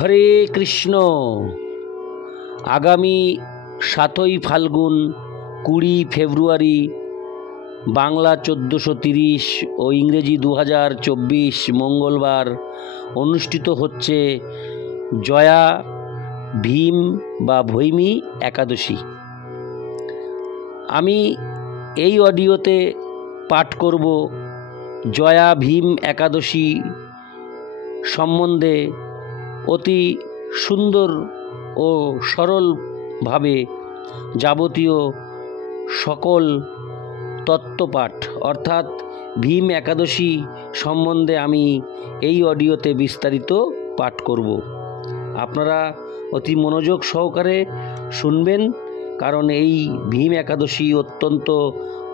হরে কৃষ্ণ। আগামী 7ই ফাল্গুন 20 ফেব্রুয়ারি বাংলা 1430 ও ইংরেজি 2024 মঙ্গলবার অনুষ্ঠিত হচ্ছে জয়া ভীম বা ভৈমী একাদশী। আমি এই অডিওতে পাঠ করব জয়া ভীম একাদশী সম্বন্ধে অতি সুন্দর ও সরলভাবে যাবতীয় সকল তত্ত্বপাঠ অর্থাৎ ভীম একাদশী সম্বন্ধে আমি এই অডিওতে বিস্তারিত পাঠ করব। আপনারা অতি মনোযোগ সহকারে শুনবেন, কারণ এই ভীম একাদশী অত্যন্ত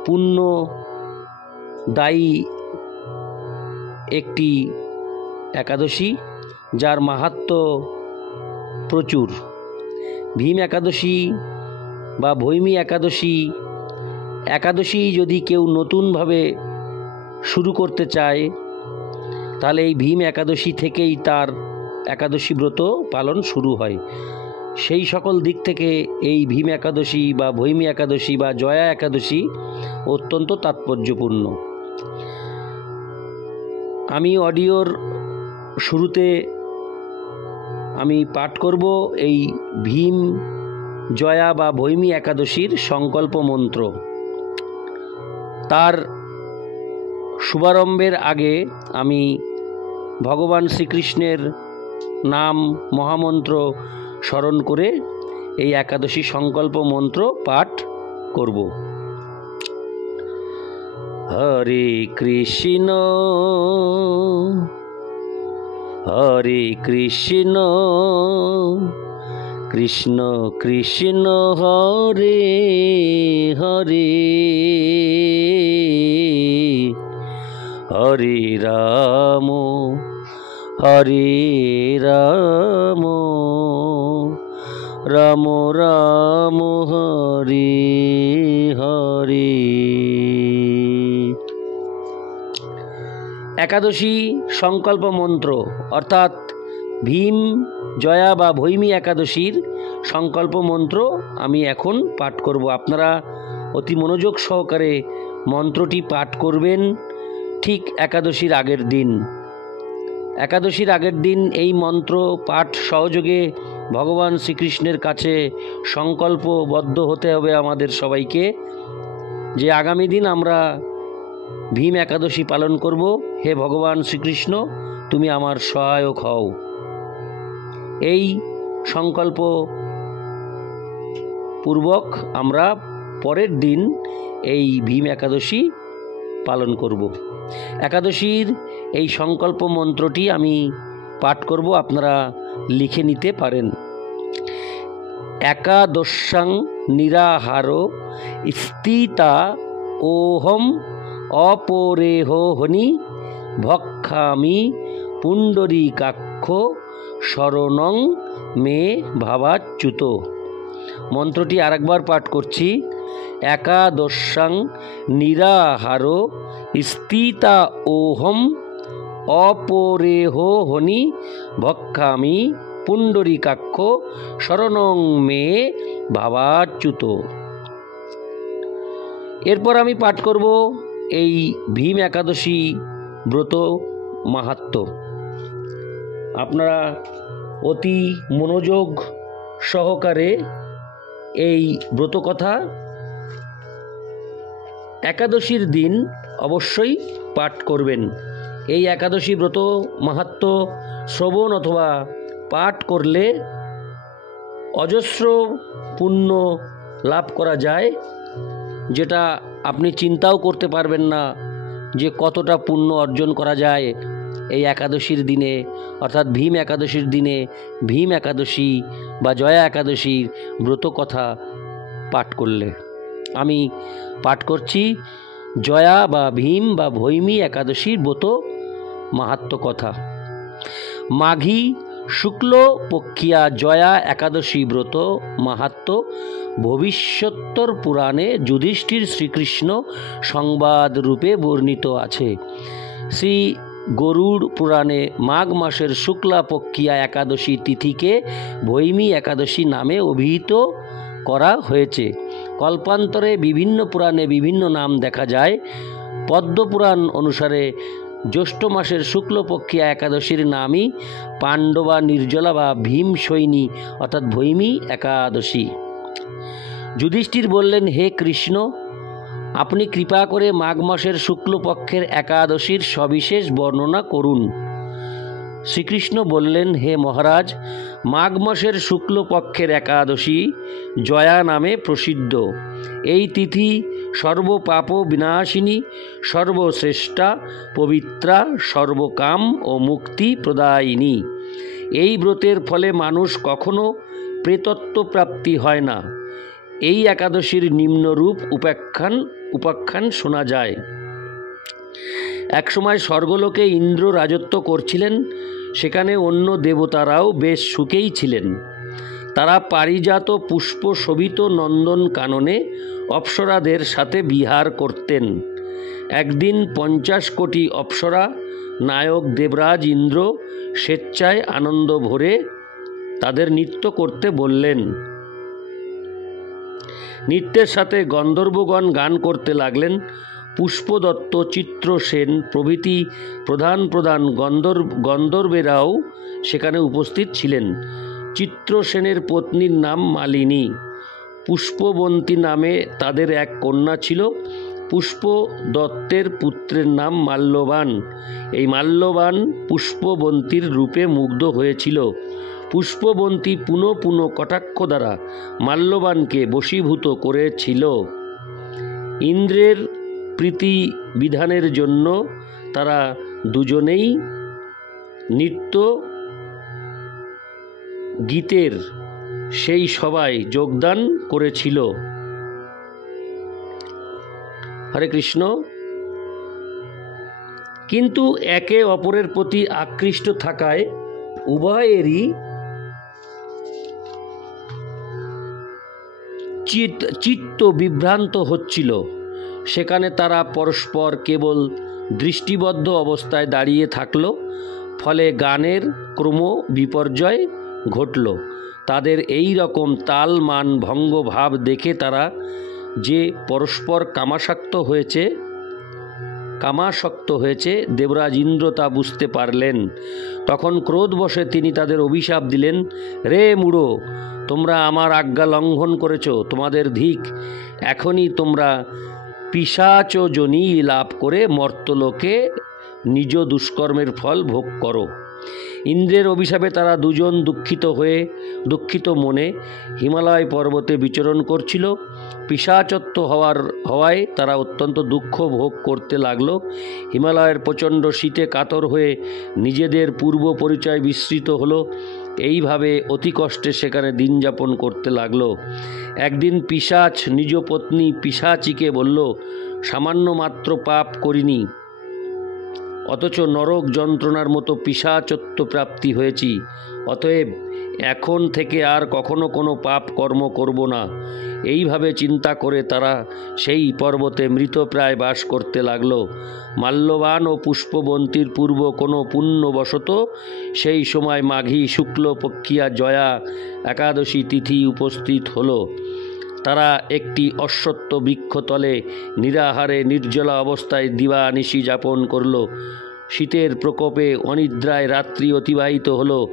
পুণ্যদায়ী একটি একাদশী, যার মাহাত্ম্য প্রচুর। ভীম একাদশী বা ভৈমী একাদশী যদি কেউ নতুনভাবে শুরু করতে চায়, তাহলে এই ভীম একাদশী থেকেই তার একাদশী ব্রত পালন শুরু হয়। সেই সকল দিক থেকে এই ভীম একাদশী বা ভৈমী একাদশী বা জয়া একাদশী অত্যন্ত তাৎপর্যপূর্ণ। আমি অডিওর শুরুতে আমি পাঠ করব এই ভীম জয়া বা ভৈমী একাদশীর সংকল্প মন্ত্র। তার শুভারম্ভের আগে আমি ভগবান শ্রীকৃষ্ণের নাম মহামন্ত্র স্মরণ করে এই একাদশী সংকল্প মন্ত্র পাঠ করব। হরে কৃষ্ণ হরে কৃষ্ণ কৃষ্ণ কৃষ্ণ হরে হরে হরে রাম হরে রাম রাম রাম হরে হরে। একাদশী সংকল্প মন্ত্র অর্থাৎ ভীম জয়া বা ভৈমী একাদশীর সংকল্প মন্ত্র আমি এখন পাঠ করব। আপনারা অতি মনোযোগ সহকারে মন্ত্রটি পাঠ করবেন ঠিক একাদশীর আগের দিন। একাদশীর আগের দিন এই মন্ত্র পাঠ সহযোগে ভগবান শ্রীকৃষ্ণের কাছে সংকল্পবদ্ধ হতে হবে আমাদের সবাইকে, যে আগামী দিন আমরা ভীম একাদশী পালন করব। হে ভগবান শ্রীকৃষ্ণ, তুমি আমার সহায়ক হও। এই সংকল্প পূর্বক আমরা পরের দিন এই ভীম একাদশী পালন করব। একাদশীর এই সংকল্প মন্ত্রটি আমি পাঠ করব, আপনারা লিখে নিতে পারেন। একাদশাং নিরাহার স্থিতা ওহম অপরেহ হনি ভক্ষামি পুণ্ডরীকাক্ষ শরণং মে ভাবাচ্যুত। মন্ত্রটি আরেকবার পাঠ করছি। একাদশাং নিরাহার স্থিতা ওহম অপরেহ হনি ভক্ষামি পুণ্ডরীকাক্ষ শরণং মে ভাবাচ্যুত। এরপর আমি পাঠ করব এই ভীম একাদশী ব্রত মাহাত্ম্য। আপনারা অতি মনোযোগ সহকারে এই ব্রত কথা একাদশীর দিন অবশ্যই পাঠ করবেন। এই একাদশী ব্রত মাহাত্ম্য শ্রবণ অথবা পাঠ করলে অজস্র পুণ্য লাভ করা যায়, যেটা আপনি চিন্তাও করতে পারবেন না যে কতটা পুণ্য অর্জন করা যায় এই একাদশীর দিনে, অর্থাৎ ভীম একাদশীর দিনে ভীম একাদশী বা জয়া একাদশীর ব্রত কথা পাঠ করলে। আমি পাঠ করছি জয়া বা ভীম বা ভৈমী একাদশীর ব্রত মাহাত্ম্য কথা। মাঘী শুক্ল পক্ষিয়া জয়া একাদশী ব্রত মাহাত্ম্য ভবিষ্যোত্তর পুরাণে যুধিষ্ঠির শ্রীকৃষ্ণ সংবাদ রূপে বর্ণিত আছে। শ্রী গরুড় পুরাণে মাঘ মাসের শুক্লা পক্ষিয়া একাদশী তিথিকে ভৈমী একাদশী নামে অভিহিত করা হয়েছে। কল্পান্তরে বিভিন্ন পুরাণে বিভিন্ন নাম দেখা যায়। পদ্মপুরাণ অনুসারে জ্যৈষ্ঠ মাসের শুক্লপক্ষিয়া একাদশীর নামই পাণ্ডবা নির্জলা বা ভীম সৈনী অর্থাৎ ভৈমী একাদশী। যুধিষ্ঠির বললেন, হে কৃষ্ণ, আপনি কৃপা করে মাঘ মাসের শুক্লপক্ষের একাদশীর সবিশেষ বর্ণনা করুন। শ্রীকৃষ্ণ বললেন, হে মহারাজ, মাঘ মাসের শুক্লপক্ষের একাদশী জয়া নামে প্রসিদ্ধ। এই তিথি সর্বপাপ বিনাশিনী, সর্বশ্রেষ্ঠা, পবিত্রা, সর্বকাম ও মুক্তি প্রদায়িনী। এই ব্রতের ফলে মানুষ কখনো প্রেতত্ব প্রাপ্তি হয় না। এই একাদশীর নিম্নরূপ উপাখ্যান শোনা যায়। একসময় স্বর্গলোকে ইন্দ্র রাজত্ব করছিলেন। সেখানে অন্য দেবতারাও বেশ সুখেই ছিলেন। তারা পারিজাত পুষ্প শোভিত নন্দন কাননে অপ্সরাদের সাথে বিহার করতেন। একদিন 50 কোটি অপ্সরা নায়ক দেবরাজ ইন্দ্র স্বেচ্ছায় আনন্দ ভরে তাদের নৃত্য করতে বললেন। নৃত্যের সাথে গন্ধর্বগণ গান করতে লাগলেন। পুষ্পদত্ত, চিত্রসেন প্রভৃতি প্রধান গন্ধর্বেরাও সেখানে উপস্থিত ছিলেন। চিত্রসেনের পত্নীর নাম মালিনী। পুষ্পবন্তী নামে তাদের এক কন্যা ছিল। পুষ্পদত্তের পুত্রের নাম মাল্যবান। এই মাল্যবান পুষ্পবন্তীর রূপে মুগ্ধ হয়েছিল। পুষ্পবন্তী পুনঃ পুনঃ কটাক্ষ দ্বারা মাল্যবানকে বশীভূত করেছিল। ইন্দ্রের প্রীতি বিধানের জন্য তারা দুজনেই নৃত্য গীতের সেই সভায় যোগদান করেছিল। হরে কৃষ্ণ। কিন্তু একে অপরের প্রতি আকৃষ্ট থাকায় উভয়েরই চিত্ত বিভ্রান্ত হচ্ছিল। সেখানে তারা পরস্পর কেবল দৃষ্টিবদ্ধ অবস্থায় দাঁড়িয়ে থাকল। ফলে গানের ক্রম বিপর্যয় ঘটল। তাদের এই রকম তাল মান ভঙ্গ ভাব দেখে তারা যে পরস্পর কামাসক্ত হয়েছে দেবরাজ ইন্দ্র তা বুঝতে পারলেন। তখন ক্রোধবশে তিনি তাদের অভিশাপ দিলেন, রে মূঢ়, তোমরা আমার আজ্ঞা লঙ্ঘন করেছ। তোমাদের ধিক, এখনই তোমরা পিশাচযোনি লাভ করে মর্তলোকে নিজ দুষ্কর্মের ফল ভোগ করো। ইন্দ্রের অভিশাপে তারা দুজন দুঃখিত মনে হিমালয় পর্বতে বিচরণ করছিল। পিশাচত্ব হওয়ায় তারা অত্যন্ত দুঃখ ভোগ করতে লাগলো। হিমালয়ের প্রচণ্ড শীতে কাতর হয়ে নিজেদের পূর্ব পরিচয় বিস্মৃত হলো। এইভাবে অতি কষ্টে সেখানে দিন যাপন করতে লাগলো। একদিন পিশাচ নিজ পত্নী পিশাচিকে বলল, সামান্য মাত্র পাপ করিনি, অথচ নরক যন্ত্রণার মতো পিশাচত্ব প্রাপ্তি হয়েছি। অতএব এখন থেকে আর কখনো কোনো পাপ কর্ম করব না। এইভাবে চিন্তা করে তারা সেই পর্বতে মৃতপ্রায় বাস করতে লাগল। মাল্যবান ও পুষ্পবন্তীর পূর্ব কোনো পুণ্যবশত সেই সময় মাঘী শুক্লপক্ষিয়া জয়া একাদশী তিথি উপস্থিত হলো। তারা একটি অশ্বত্থ বৃক্ষতলে নিরাহারে নির্জলা অবস্থায় দিবানিশি যাপন করল। শীতের প্রকোপে অনিদ্রায় রাত্রি অতিবাহিত হলো।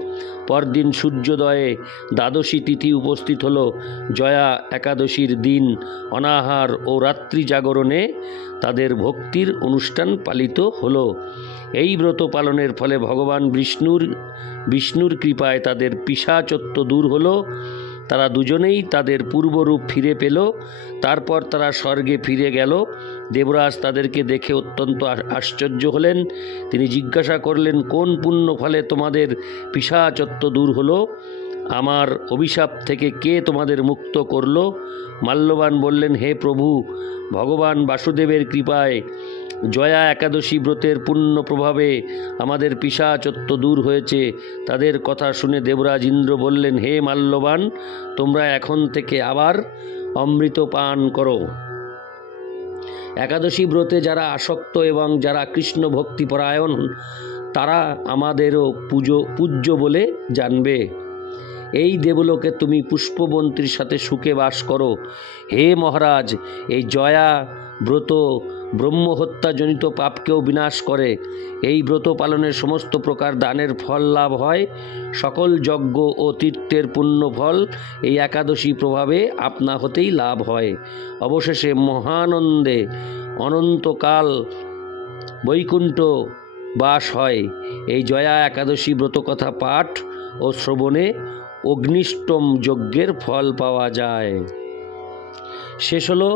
পরদিন সূর্যোদয়ে দ্বাদশী তিথি উপস্থিত হলো। জয়া একাদশীর দিন অনাহার ও রাত্রি জাগরণে তাদের ভক্তির অনুষ্ঠান পালিত হলো। এই ব্রত পালনের ফলে ভগবান বিষ্ণুর কৃপায় তাদের পিশাচত্ব দূর হলো। তারা দুজনেই তাদের পূর্বরূপ ফিরে পেল। তারপর তারা স্বর্গে ফিরে গেল। দেবরাজ তাদেরকে দেখে অত্যন্ত আশ্চর্য হলেন। তিনি জিজ্ঞাসা করলেন, কোন পুণ্য ফলে তোমাদের পিশাচত্ব দূর হলো? আমার অভিশাপ থেকে কে তোমাদের মুক্ত করল? মাল্যবান বললেন, হে প্রভু, ভগবান বাসুদেবের কৃপায় জয়া একাদশী ব্রতের পুণ্য প্রভাবে আমাদের পিশাচত্ব দূর হয়েছে। তাদের কথা শুনে দেবরাজ ইন্দ্র বললেন, হে মাল্যবান, তোমরা এখন থেকে আবার অমৃত পান করো। একাদশী ব্রতে যারা আসক্ত এবং যারা কৃষ্ণ ভক্তিপরায়ণ তারা আমাদেরও পূজ্য বলে জানবে। এই দেবলোকে তুমি পুষ্পবন্তীর সাথে সুখে বাস করো। হে মহারাজ, এই জয়া ব্রত ব্রহ্মহত্যাজনিত পাপকেও বিনাশ করে। এই ব্রত পালনের সমস্ত প্রকার দানের ফল লাভ হয়। সকল যজ্ঞ ও তীর্থের পুণ্য ফল এই একাদশী প্রভাবে আপনা হতেই লাভ হয়। অবশেষে মহানন্দে অনন্তকাল বৈকুণ্ঠ বাস হয়। এই জয়া একাদশী ব্রতকথা পাঠ ও শ্রবণে অগ্নিষ্টম যজ্ঞের ফল পাওয়া যায়। শেষ হলো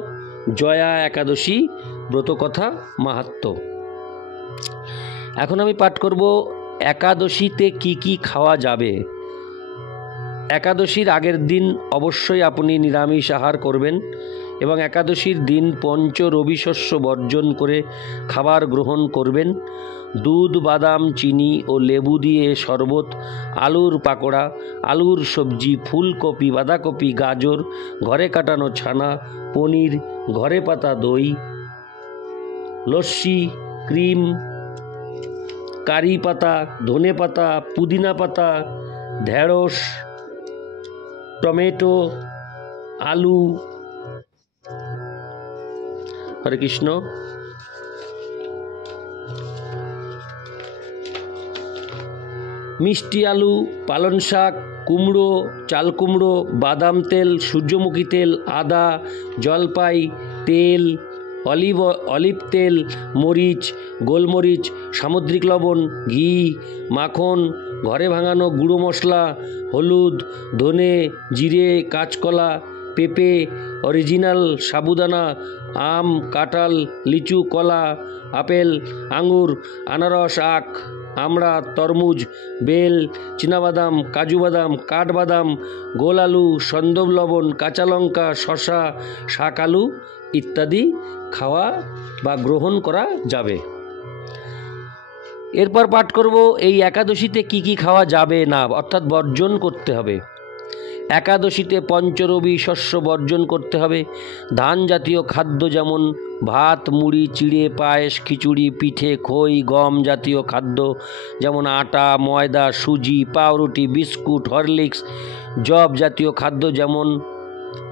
জয়া একাদশী ব্রতকথা মাহাত্ম্য। এখন আমি পাঠ করব একাদশীতে কি কি খাওয়া যাবে। একাদশীর আগের দিন অবশ্যই আপনি নিরামিষ আহার করবেন এবং একাদশীর দিন পঞ্চ রবি শস্য বর্জন করে খাবার গ্রহণ করবেন। দুধ, বাদাম, চিনি ও লেবু দিয়ে শরবত, আলুর পাকোড়া, আলুর সবজি, ফুলকপি, বাঁধাকপি, গাজর, ঘরে কাটানো ছানা, পনির, ঘরে পাতা দই, লস্যি, ক্রিম, কারি পাতা, ধনে পাতা, পুদিনা পাতা, ঢেঁড়স, টমেটো, আলু। হরে কৃষ্ণ। মিষ্টি আলু, পালং শাক, কুমড়ো, চাল কুমড়ো, বাদাম তেল, সূর্যমুখী তেল, আদা, জলপাই, তেল, অলিভ তেল, মরিচ, গোলমরিচ, সামুদ্রিক লবণ, ঘি, মাখন, ঘরে ভাঙানো গুঁড়ো মশলা, হলুদ, ধনে, জিরে, কাঁচকলা, পেঁপে, অরিজিনাল সাবুদানা, আম, কাঁঠাল, লিচু, কলা, আপেল, আঙুর, আনারস, আখ, আমড়া, তরমুজ, বেল, চীনাবাদাম, কাজু বাদাম, কাঠবাদাম, গোল আলু, সন্দব লবণ, কাঁচা লঙ্কা, শশা, শাক আলু ইত্যাদি খাওয়া বা গ্রহণ করা যাবে। এরপর পাঠ করব এই একাদশীতে কি কি খাওয়া যাবে না, অর্থাৎ বর্জন করতে হবে। একাদশীতে পঞ্চরবি শস্য বর্জন করতে হবে। ধান জাতীয় খাদ্য যেমন ভাত, মুড়ি, চিড়ে, পায়েস, খিচুড়ি, পিঠে, খই, গম জাতীয় খাদ্য যেমন আটা, ময়দা, সুজি, পাউরুটি, বিস্কুট, হরলিক্স, জব জাতীয় খাদ্য যেমন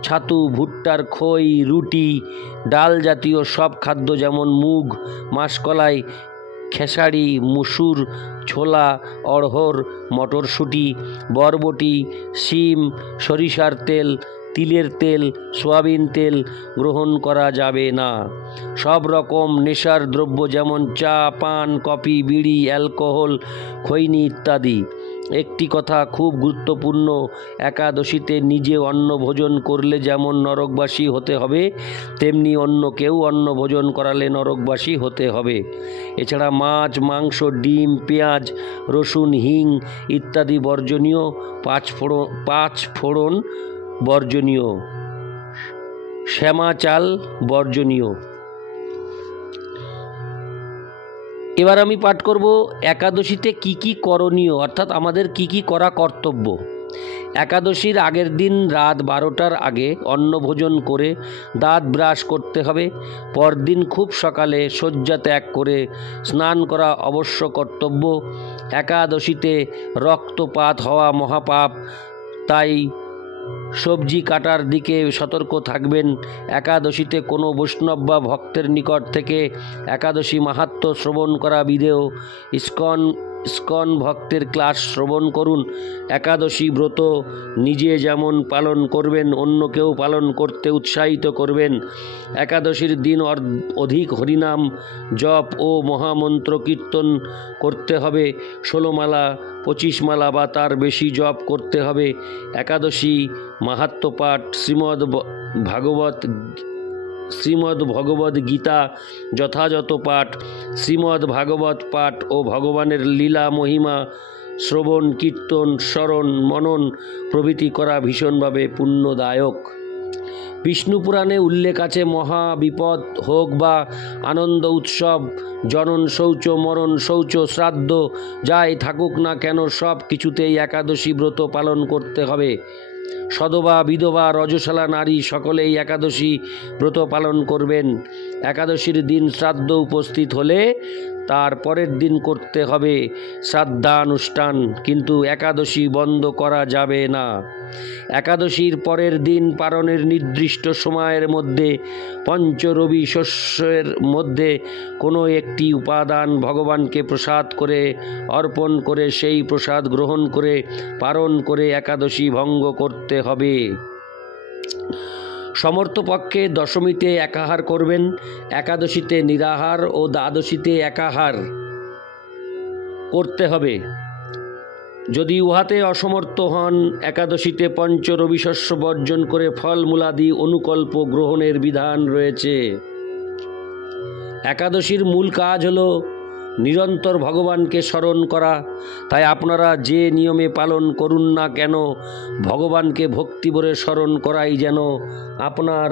ছাতু, ভুট্টার খই, রুটি, ডাল জাতীয় সব খাদ্য যেমন মুগ, মাসকলাই, খেসারি, মুসুর, ছোলা, অড়হর, মটরশুঁটি, বরবটি, শিম, সরিষার তেল, তিলের তেল, সয়াবিন তেল গ্রহণ করা যাবে না। সব রকম নেশার দ্রব্য যেমন চা, পান, কফি, বিড়ি, অ্যালকোহল, খৈনি ইত্যাদি। একটি কথা খুব গুরুত্বপূর্ণ, একাদশীতে নিজে অন্ন ভোজন করলে যেমন নরকবাসী হতে হবে তেমনি অন্য কেউ অন্ন ভোজন করালে নরকবাসী হতে হবে। এছাড়া মাছ, মাংস, ডিম, পেঁয়াজ, রসুন, হিং ইত্যাদি বর্জনীয়। পাঁচ ফোড়ন বর্জনীয়। শ্যামা চাল বর্জনীয়। এবার আমি পাঠ করব একাদশীতে কি কি করণীয়, অর্থাৎ আমাদের কি কি করা কর্তব্য। একাদশীর আগের দিন রাত 12টার আগে অন্নভোজন করে দাঁত ব্রাশ করতে হবে। পরদিন খুব সকালে শয্যা ত্যাগ করে স্নান করা অবশ্য কর্তব্য। একাদশীতে রক্তপাত হওয়া মহাপাপ, তাই সবজি কাটার দিকে সতর্ক থাকবেন। একাদশীতে কোনো বৈষ্ণব বা ভক্তের নিকট থেকে একাদশী মাহাত্ম্য শ্রবণ করা বিধেয়। ইস্কন ভক্তের ক্লাস শ্রবণ করুন। একাদশী ব্রত নিজে যেমন পালন করবেন অন্যকেও পালন করতে উৎসাহিত করবেন। একাদশীর দিন অধিক হরিনাম জপ ও মহামন্ত্র কীর্তন করতে হবে। 16 মালা 25 মালা বা তার বেশি জপ করতে হবে। একাদশী মাহাত্ম্য পাঠ, শ্রীমদ্ ভগবদ্ গীতা যথাযথ পাঠ, শ্রীমদ্ ভাগবত পাঠ ও ভগবানের লীলা মহিমা শ্রবণ, কীর্তন, স্মরণ, মনন প্রভৃতি করা ভীষণভাবে পুণ্যদায়ক। বিষ্ণু পুরাণে উল্লেখ আছে, মহা বিপদ হোক বা আনন্দ উৎসব, জনন শৌচ, মরণ শৌচ, শ্রাদ্ধ যাই থাকুক না কেন সব কিছুতেই একাদশী ব্রত পালন করতে হবে। সধবা, বিধবা, রজশালা নারী সকলেই একাদশী ব্রত পালন করবেন। একাদশীর দিন শ্রাদ্ধ উপস্থিত হলে তার পরের দিন করতে হবে শ্রাদ্ধানুষ্ঠান, কিন্তু একাদশী বন্ধ করা যাবে না। একাদশীর পরের দিন পালনের নির্দিষ্ট সময়ের মধ্যে পঞ্চরবি শস্যের মধ্যে কোনো একটি উপাদান ভগবানকে প্রসাদ করে অর্পণ করে সেই প্রসাদ গ্রহণ করে পালন করে একাদশী ভঙ্গ করতে হবে। সমর্থপক্ষে দশমীতে একাহার করবেন, একাদশীতে নিরাহার ও দ্বাদশীতে একাহার করতে হবে। যদি উহাতে অসমর্থ হন, একাদশীতে পঞ্চরবি শস্য বর্জন করে ফলমূলাদি অনুকল্প গ্রহণের বিধান রয়েছে। একাদশীর মূল কাজ হল নিরন্তর ভগবানকে স্মরণ করা, তাই আপনারা যে নিয়মে পালন করুন না কেন, ভগবানকে ভক্তিভরে স্মরণ করাই যেন আপনার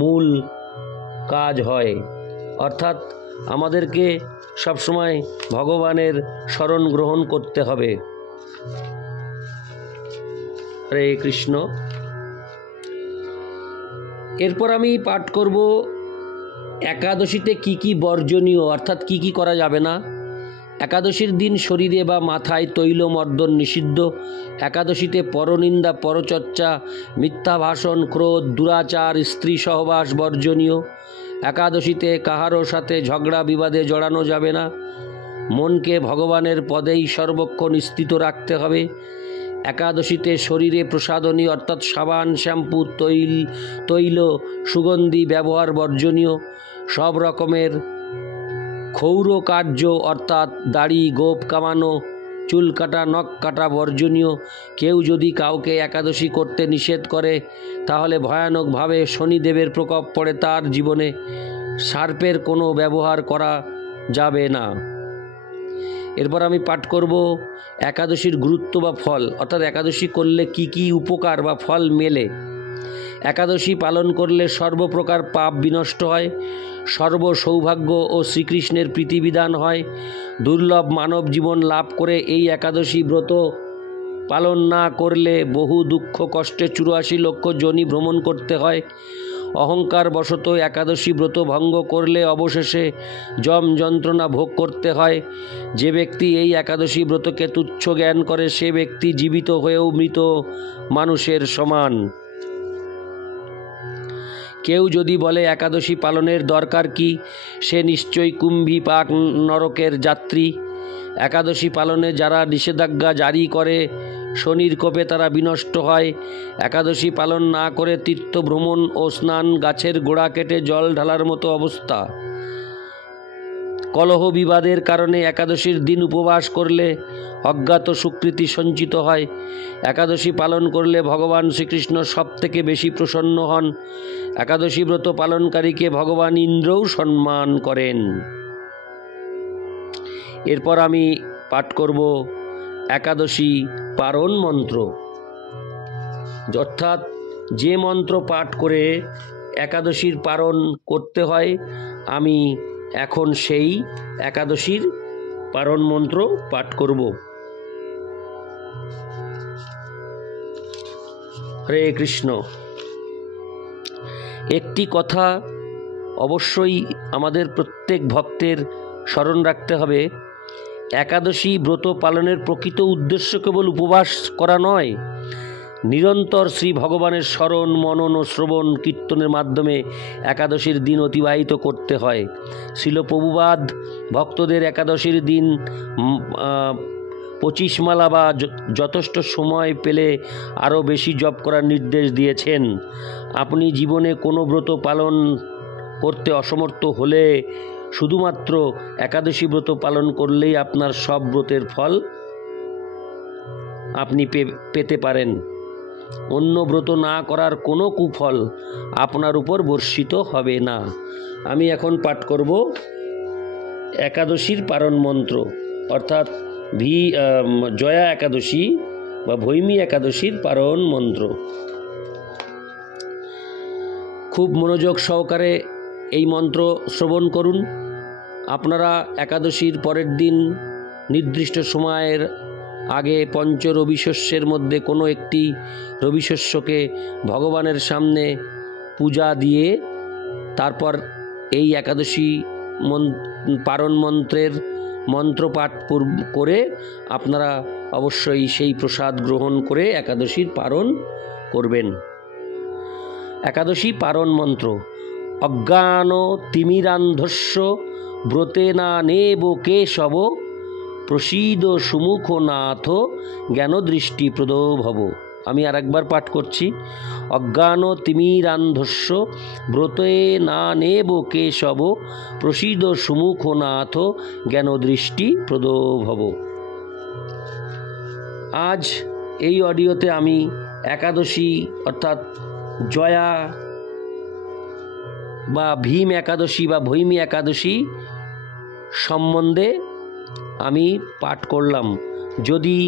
মূল কাজ হয়। অর্থাৎ আমাদেরকে সবসময় ভগবানের শরণ গ্রহণ করতে হবে। হরে কৃষ্ণ। এরপর আমি পাঠ করব একাদশীতে কি কি বর্জনীয়, অর্থাৎ কি কি করা যাবে না। একাদশীর দিন শরীরে বা মাথায় তৈলমর্দন নিষিদ্ধ। একাদশীতে পরনিন্দা, পরচর্চা, মিথ্যা ভাষণ, ক্রোধ, দুরাচার, স্ত্রী সহবাস বর্জনীয়। একাদশীতে কাহারও সাথে ঝগড়া বিবাদে জড়ানো যাবে না। মনকে ভগবানের পদেই সর্বক্ষণ স্থিত রাখতে হবে। একাদশীতে শরীরে প্রসাধনী অর্থাৎ সাবান, শ্যাম্পু, তৈল, সুগন্ধি ব্যবহার বর্জনীয়। সব রকমের ক্ষৌর কার্য অর্থাৎ দাড়ি, গোঁফ কামানো, চুল কাটা, নখ কাটা বর্জনীয়। কেউ যদি কাউকে একাদশী করতে নিষেধ করে তাহলে ভয়ানকভাবে শনিদেবের প্রকোপ পড়ে তার জীবনে। সার্পের কোনো ব্যবহার করা যাবে না। এরপর আমি পাঠ করব একাদশীর গুরুত্ব বা ফল, অর্থাৎ একাদশী করলে কি কি উপকার বা ফল মেলে। একাদশী পালন করলে সর্বপ্রকার পাপ বিনষ্ট হয়, সর্ব সৌভাগ্য ও শ্রীকৃষ্ণের প্রীতিবিধান হয়। দুর্লভ মানব জীবন লাভ করে এই একাদশী ব্রত পালন না করলে বহু দুঃখ কষ্টে 84 লক্ষ যোনি ভ্রমণ করতে হয়। অহংকার বশত একাদশী ব্রত ভঙ্গ করলে অবশেষে যম যন্ত্রণা ভোগ করতে হয়। যে ব্যক্তি এই একাদশী ব্রতকে তুচ্ছ জ্ঞান করে সে ব্যক্তি জীবিত হয়েও মৃত মানুষের সমান। কেউ যদি বলে একাদশী পালনের দরকার কি, সে নিশ্চয়ই কুম্ভী পাক নরকের যাত্রী। একাদশী পালনে যারা নিষেধাজ্ঞা জারি করে শনির কোপে তারা বিনষ্ট হয়। একাদশী পালন না করে তীর্থ ভ্রমণ ও স্নান, গাছের গোড়া কেটে জল ঢালার মতো অবস্থা। কলহ বিবাদের কারণে একাদশীর দিন উপবাস করলে অজ্ঞাত সুকৃতি সঞ্চিত হয়। একাদশী পালন করলে ভগবান শ্রীকৃষ্ণ সব থেকে বেশি প্রসন্ন হন। একাদশী ব্রত পালনকারীকে ভগবান ইন্দ্রও সম্মান করেন। এরপর আমি পাঠ করব একাদশী পারণ মন্ত্র, অর্থাৎ যে মন্ত্র পাঠ করে একাদশীর পারণ করতে হয়। আমি এখন সেই একাদশীর পারণ মন্ত্র পাঠ করব। হরে কৃষ্ণ। একটি কথা অবশ্যই আমাদের প্রত্যেক ভক্তের স্মরণ রাখতে হবে, একাদশী ব্রত পালনের প্রকৃত উদ্দেশ্য কেবল উপবাস করা নয়, নিরন্তর শ্রী ভগবানের স্মরণ, মনন ও শ্রবণ কীর্তনের মাধ্যমে একাদশীর দিন অতিবাহিত করতে হয়। শ্রীল প্রভুপাদ ভক্তদের একাদশীর দিন 25 মালা বা যথেষ্ট সময় পেলে আরও বেশি জপ করার নির্দেশ দিয়েছেন। আপনি জীবনে কোনো ব্রত পালন করতে অসমর্থ হলে শুধুমাত্র একাদশী ব্রত পালন করলেই আপনার সব ব্রতের ফল আপনি পেতে পারেন। অন্য ব্রত না করার কোনো কুফল আপনার উপর বর্ষিত হবে না। আমি এখন পাঠ করব একাদশীর পারণ মন্ত্র, অর্থাৎ জয়া একাদশী বা ভৈমী একাদশীর পারণ মন্ত্র। খুব মনোযোগ সহকারে এই মন্ত্র শ্রবণ করুন। আপনারা একাদশীর পরের দিন নির্দিষ্ট সময়ের আগে পঞ্চ রবিশস্যের মধ্যে কোনো একটি রবিশস্যকে ভগবানের সামনে পূজা দিয়ে তারপর এই একাদশী পারণ মন্ত্রের মন্ত্রপাঠ করে আপনারা অবশ্যই সেই প্রসাদ গ্রহণ করে একাদশীর পারণ করবেন। একাদশী পারণ মন্ত্র: অজ্ঞান তিমিরান্ধস্য ব্রতেনা নেব কেশব প্রসীদ সুমুখ নাথ জ্ঞানদৃষ্টি প্রদো ভব। আমি আরেকবার পাঠ করছি। অজ্ঞান তিমিরান্ধস্য ব্রতে না নেব কেশব প্রসীদ সুমুখ নাথ জ্ঞানদৃষ্টি প্রদো ভব। আজ এই অডিওতে আমি একাদশী অর্থাৎ জয়া বা ভীম একাদশী বা ভৈমী একাদশী সম্বন্ধে আমি পাঠ করলাম। যদি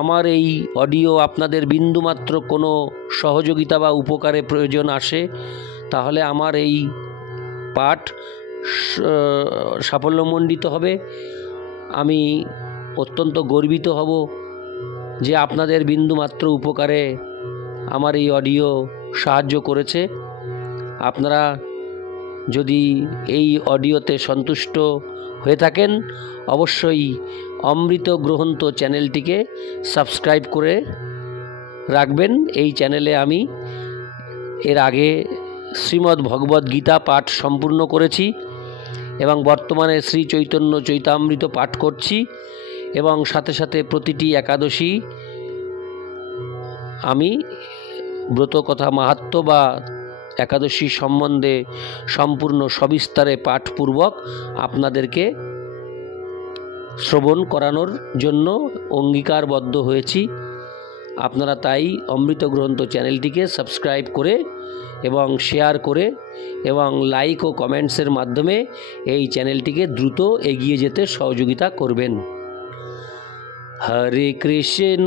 আমার এই অডিও আপনাদের বিন্দুমাত্র কোনো সহযোগিতা বা উপকারে প্রয়োজন আসে তাহলে আমার এই পাঠ সাফল্যমণ্ডিত হবে। আমি অত্যন্ত গর্বিত হব যে আপনাদের বিন্দুমাত্র উপকারে আমার এই অডিও সাহায্য করেছে। আপনারা যদি এই অডিওতে সন্তুষ্ট হয়ে থাকেন অবশ্যই অমৃত গ্রহন্ত চ্যানেলটিকে সাবস্ক্রাইব করে রাখবেন। এই চ্যানেলে আমি এর আগে শ্রীমদ্ ভগবদ্ গীতা পাঠ সম্পূর্ণ করেছি এবং বর্তমানে শ্রী চৈতন্য চৈতামৃত পাঠ করছি এবং সাথে সাথে প্রতিটি একাদশী আমি ব্রতকথা মাহাত্ম্য বা একাদশী সম্বন্ধে সম্পূর্ণ সবিস্তারে পাঠপূর্বক আপনাদেরকে শ্রবণ করানোর জন্য অঙ্গীকারবদ্ধ হয়েছি। আপনারা তাই অমৃত গ্রন্থ চ্যানেলটিকে সাবস্ক্রাইব করে এবং শেয়ার করে এবং লাইক ও কমেন্টসের মাধ্যমে এই চ্যানেলটিকে দ্রুত এগিয়ে যেতে সহযোগিতা করবেন। হরে কৃষ্ণ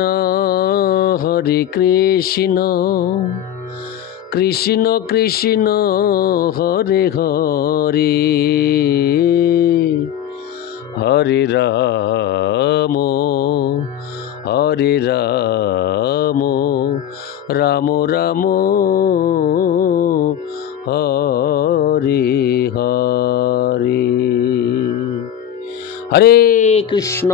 কৃষ্ণ কৃষ্ণ হরে হরে হরে রাম রাম রাম হরে হরে। হরে কৃষ্ণ।